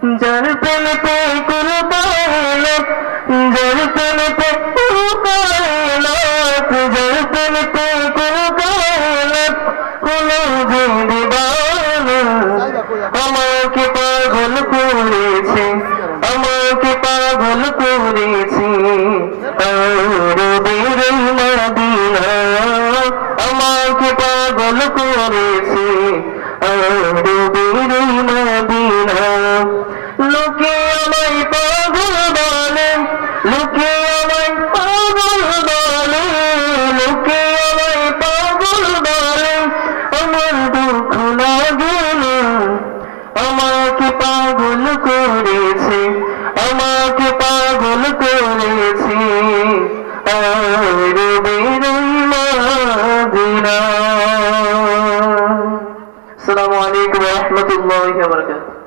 যার প্রেমেতে কোনো কায়নাত, যার প্রেমেতে কোনো কায়নাত, যার প্রেমেতে কোনো কায়নাত হলো যে দিবানা। আমাকে পাগল করেছে, আমাকে পাগল করেছে আরবের মদিনা। আমাকে পাগল করেছে আরবের মদিনা। লোকে আমায় পাগল বলে, লোকে আমায় পাগল বলে, লোকে আমায় পাগল বলে, আমার দুঃখ লাগে না। আমাকে পাগল করেছে, আমাকে পাগল করেছে আরবের মদিনা। আসসালামু আলাইকুম ওয়া রাহমাতুল্লাহি ওয়া বারাকাতুহু।